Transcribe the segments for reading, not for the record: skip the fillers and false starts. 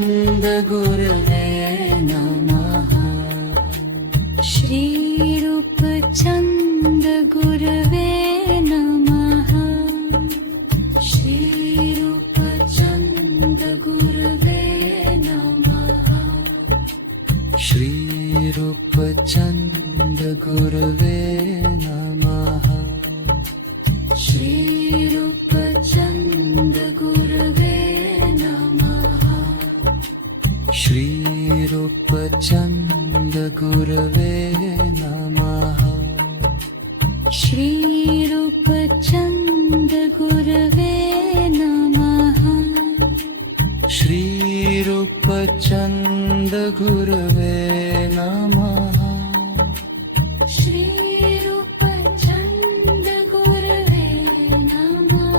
चंद गुरवे नमः श्री रूप चंद गुरवे नमः श्री रूप चंद गुरवे नमः श्री रूप चंद गुरवे नमः श्री रूप चंद गुरवे नमः श्री रूप चंद गुरवे नमः श्री रूप चंद गुरवे नमः श्री रूप चंद गुरवे नमः श्री रूप चंद गुरवे नमः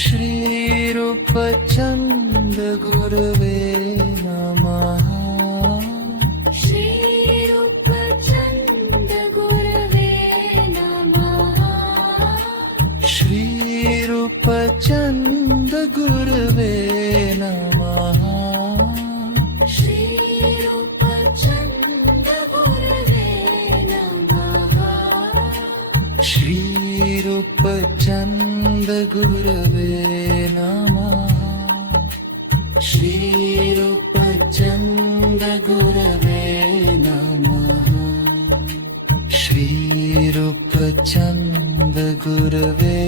श्री रूप चंद गुरवे नमः श्री रूप चंद गुरवे नमः श्री रूप चंद गुरवे नमः श्री रूप चंद गुरवे नमः श्री रूप चंद गुरवे नमः श्री रूप चंद गुरवे नमः श्री रूप चंद गुरवे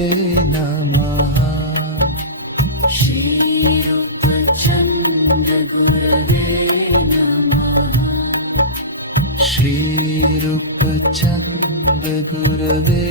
नमः श्री रूप चंद गुरवे नमः श्री रूप चंद गुरवे